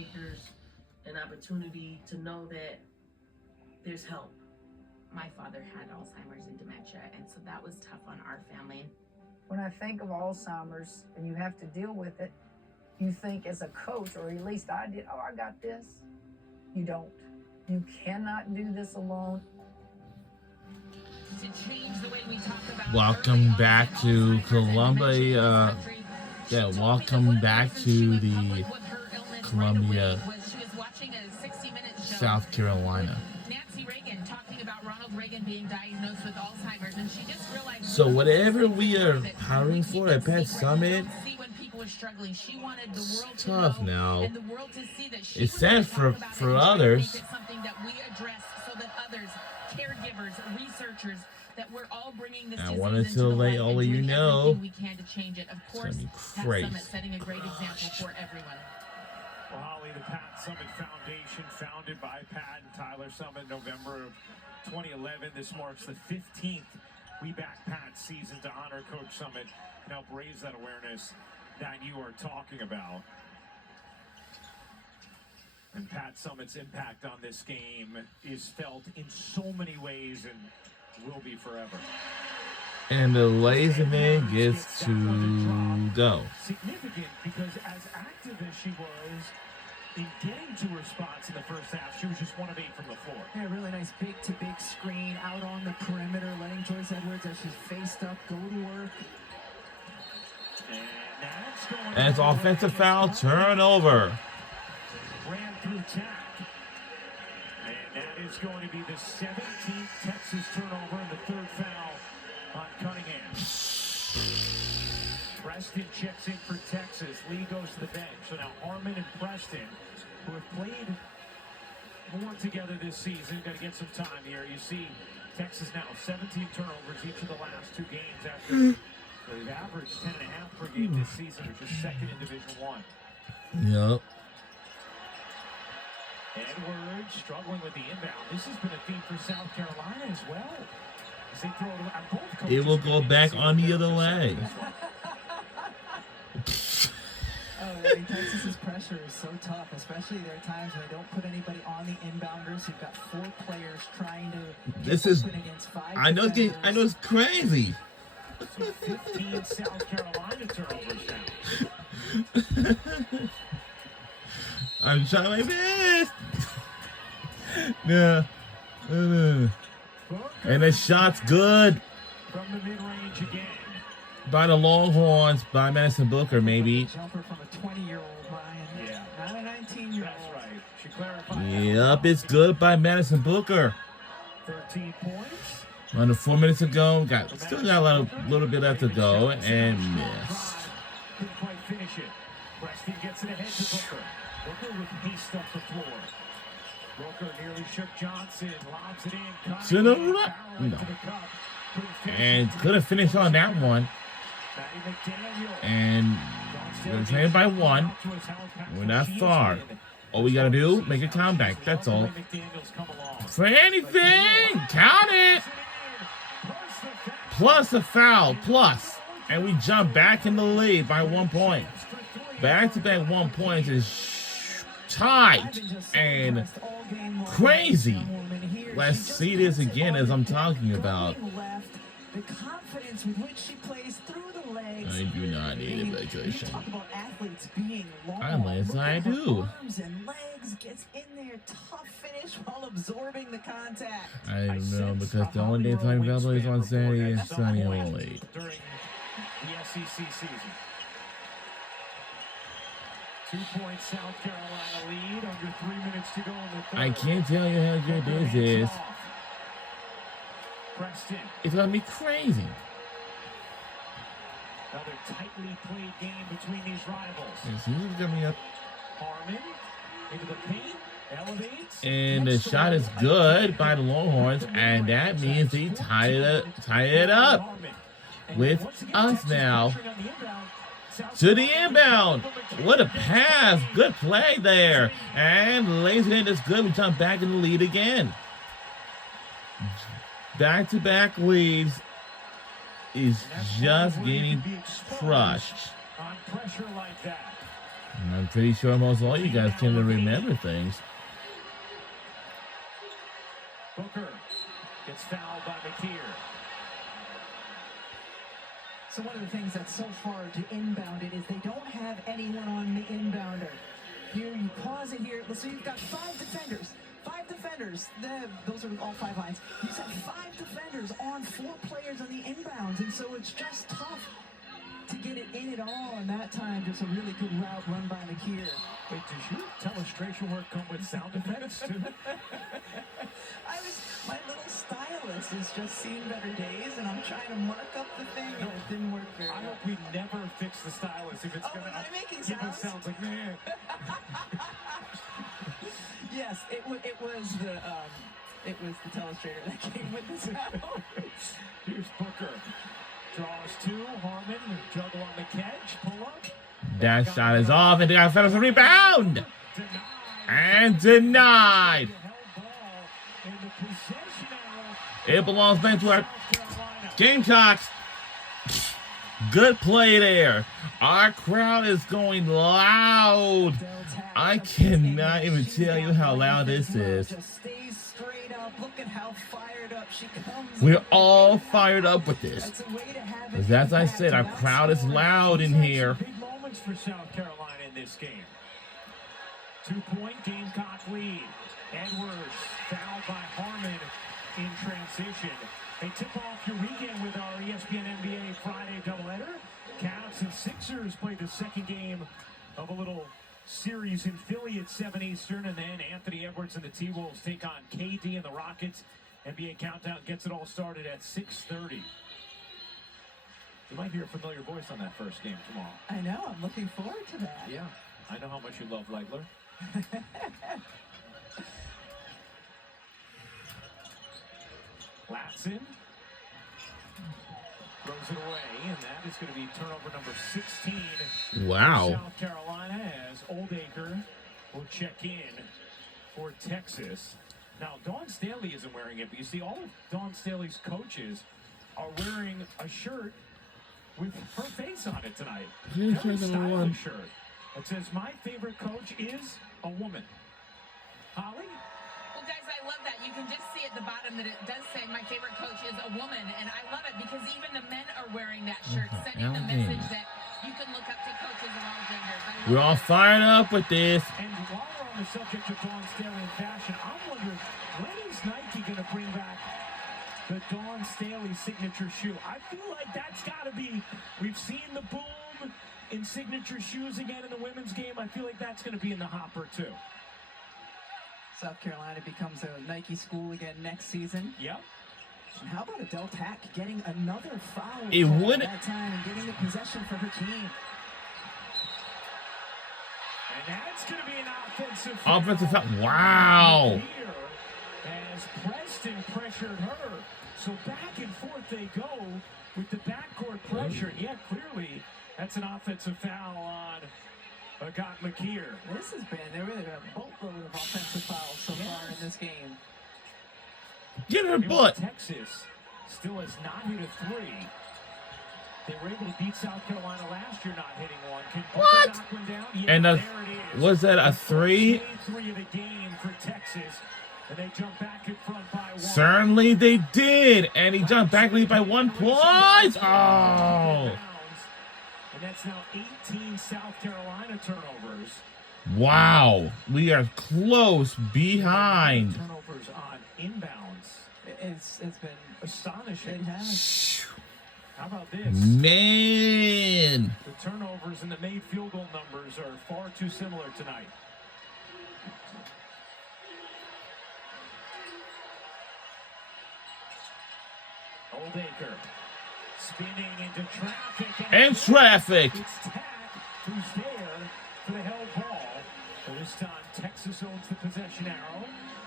makers an opportunity to know that there's help. My father had Alzheimer's and dementia, and so that was tough on our family. When I think of Alzheimer's and you have to deal with it, you think as a coach, or at least I did, oh, I got this. You don't. You cannot do this alone. To change the way we talk about Welcome back to Columbia. Welcome back to the Columbia, South Carolina. Nancy Reagan talking about Ronald Reagan being diagnosed with Alzheimer's, and she just realized. So whatever we are hiring for at Pat Summit, it's tough now. It's sad for others. It's something that we address so that others, caregivers, researchers, that we're all bringing this I disease wanted into to the let light all and of you doing know. everything we can to change it. Of course, Pat crazy. Summit setting a great example for everyone. Well, Holly, the Pat Summit Foundation, founded by Pat and Tyler Summit, November of 2011. This marks the 15th We Back Pat season to honor Coach Summit and help raise that awareness that you are talking about. And Pat Summit's impact on this game is felt in so many ways and will be forever. And the lazy man gets to go. Significant because as active as she was in getting to her spots in the first half, she was just 1 of 8 from the floor. Yeah, really nice big-to-big screen out on the perimeter, letting Joyce Edwards, as she's faced up, go to work. And it's offensive foul, turnover. Ran through tack. And that is going to be the 17th Texas turnover and the 3rd foul on Cunningham. Preston checks in for Texas. Lee goes to the bench. So now Harmon and Preston, who have played more together this season, got to get some time here. You see Texas now 17 turnovers each of the last 2 games after they've averaged 10.5 per game this season, which is 2nd in Division I. Yep. Edwards struggling with the inbound. This has been a theme for South Carolina as well. As they throw it around, both coaches It will go back on the other leg. Texas's pressure is so tough, especially there are times when they don't put anybody on the inbounders. You've got 4 players trying to This is. against 5 I know it's crazy. So 15 South Carolina turnovers now. I'm trying my best. Yeah. And the shot's good From the mid-range again. by the Longhorns, by Madison Booker, maybe. Jumper from a 20-year-old, Ryan. Yeah. Not a 19-year-old. That's right. She clarified. Yep, it's good by Madison Booker. 13 points. Under 4 minutes ago, still got a little bit left to go, and missed. Couldn't quite finish it. Preston gets it ahead to Booker. Booker with haste up the floor. Booker nearly shook Johnson. Lobs it in. No. And could have finished on that one. And we're trailing by 1. We're not far. All we gotta do, make a comeback. That's all. For anything, count it. Plus a foul, plus. And we jump back in the lead by 1 point. Back-to-back 1 points is tight and crazy. Let's see this again as I'm talking about. The confidence with which she plays through the legs. I do not need a vacation. Talk about athletes being long. Unless I do. Arms and legs, gets in there, tough finish while absorbing the contact. I don't know, because the only daytime available is on Saturday and Sunday only. During the SEC season. 2-point South Carolina lead, under 3 minutes to go in the 3rd. I can't tell you how good this is. Preston. It's gonna be crazy. Another tightly played game between these rivals. This is coming up. Harmon into the paint, elevates. And the shot is good by the Longhorns, and that means they tie it up with us now. To the inbound. What a pass. Good play there. And Lazyland is good. We jump back in the lead again. Back-to-back leads is just getting crushed. On pressure like that. And I'm pretty sure most all you guys tend to remember things. Booker gets fouled by McKeer. So one of the things that's so hard to inbound it is they don't have anyone on the inbounder. Here, you pause it here. So you've got 5 defenders. 5 defenders. Those are all 5 lines. You said 5 defenders on 4 players on the inbounds, and so it's just tough to get it in at all. And that time, just a really good route run by McKeer. Wait, does your telestration work come with sound effects too? My little stylist has just seen better days, and I'm trying to mark up the thing, and it didn't work very I well. hope we never fix the stylus if it's Oh, gonna was I making give us sounds? sounds like man. Yes, it was the telestrator that came with the sound. Here's Booker. Draws 2. Harmon juggle on the catch. Pull up. That shot is off, and they got a rebound. Denied. And denied. The held ball in the possession arrow. It belongs back to our South Carolina. Gamecocks. Good play there. Our crowd is going loud. I cannot even tell you how loud this is. Just stays straight up. Look at how fired up she comes. We're all fired up with this. That's a way to have Because it as I impact said, our without crowd is scoring. loud in here. Big moments for South Carolina in this game. 2-point Gamecock lead. Edwards fouled by Harmon in transition. They tip off your weekend with our ESPN NBA Friday doubleheader. Cavs and Sixers play the second game of a little series in Philly at 7 Eastern. And then Anthony Edwards and the T-Wolves take on KD and the Rockets. NBA Countdown gets it all started at 6:30. You might hear a familiar voice on that first game tomorrow. I know. I'm looking forward to that. Yeah, I know how much you love Legler. Latson throws it away, and that is going to be turnover number 16. Wow. South Carolina, as Oldacre will check in for Texas. Now, Dawn Staley isn't wearing it, but you see all of Dawn Staley's coaches are wearing a shirt with her face on it tonight. Here's Very shirt number one. stylish shirt. It says, "My favorite coach is a woman." Holly? Well, guys, I love that. You can just see at the bottom that it does say my favorite coach is a woman, and I love it because even the men are wearing that shirt, sending the message that you can look up to coaches of all genders. I love We're all that. fired up with this. And while we're on the subject of Dawn Staley and fashion, I'm wondering, when is Nike going to bring back the Dawn Staley signature shoe? I feel like that's got to be, we've seen the boom in signature shoes again in the women's game. I feel like that's going to be in the hopper too. South Carolina becomes a Nike school again next season. Yep. And how about Adele Tack getting another foul It call would- that time and getting the possession for her team? And that's going to be an offensive Offensive foul. Wow. Here, as Preston pressured her. So back and forth they go with the backcourt pressure. And yeah, clearly that's an offensive foul on Agat McKeer. This has been, there really been a boatload of offensive fouls so far in this game. Get her Meanwhile, butt. Texas still has not hit a three. They were able to beat South Carolina last year, not hitting one. Can Booker What? knock one down? Yeah, And there it is. was that a The first three? made three of the game for Texas, and they jump back in front by one. Certainly they did. And he jumped back lead by 1 point. Oh. And that's now 18 South Carolina turnovers. Wow. We are close behind. Turnovers on inbounds. It's been, Astonishing. it has. How about this? Man. The turnovers and the made field goal numbers are far too similar tonight. Oldacre spinning into traffic. And traffic. It's Tack who's there for the held ball. So this time Texas owns the possession arrow,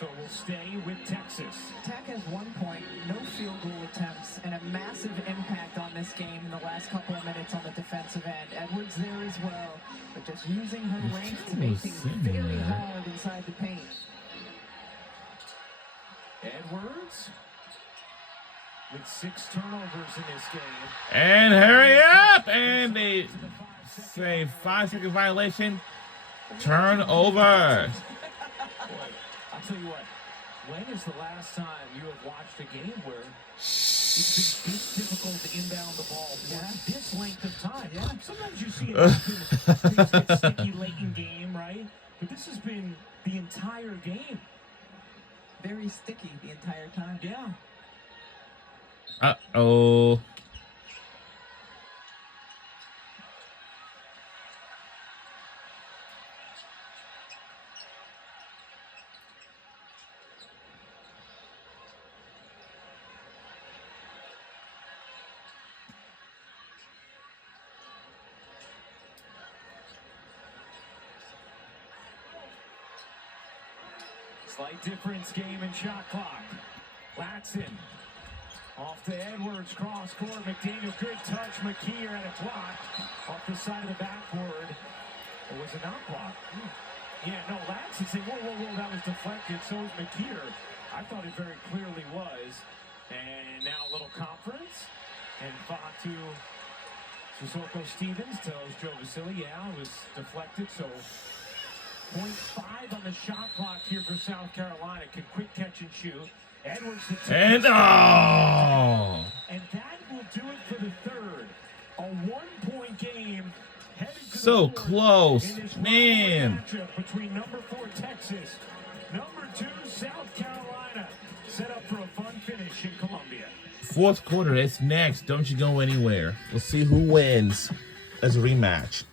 so we'll stay with Texas. Tack has 1 point, no field goal attempts, and a massive impact on this game in the last couple of minutes on the defensive end. Edwards there as well, but just using her length to make things very hard inside the paint. Edwards with 6 turnovers in this game. And hurry up. And they say 5-second violation. Turnover. Boy, I'll tell you what. When is the last time you have watched a game where it's been this difficult to inbound the ball for this length of time? Yeah. Sometimes you see it happen. Things get sticky late in game, right? But this has been the entire game. Very sticky the entire time. Yeah. Uh-oh. Slight difference, game and shot clock. Latson off to Edwards, cross court. McDaniel, good touch. McKeer at a block off the side of the backboard. It was a not block. Yeah, no, Latson saying, whoa, whoa, whoa, that was deflected. So was McKeer. I thought it very clearly was. And now a little conference. And Fatu Sissoko Stevens tells Joe Vasili, yeah, it was deflected. So 0.5 on the shot clock here for South Carolina. Can quick catch and shoot. Edwards to And oh. and that will do it for the third. A 1-point game. Headed to So the board close, in this man. matchup between number 4 Texas, number 2 South Carolina. Set up for a fun finish in Columbia. Fourth quarter, it's next. Don't you go anywhere. We'll see who wins as a rematch.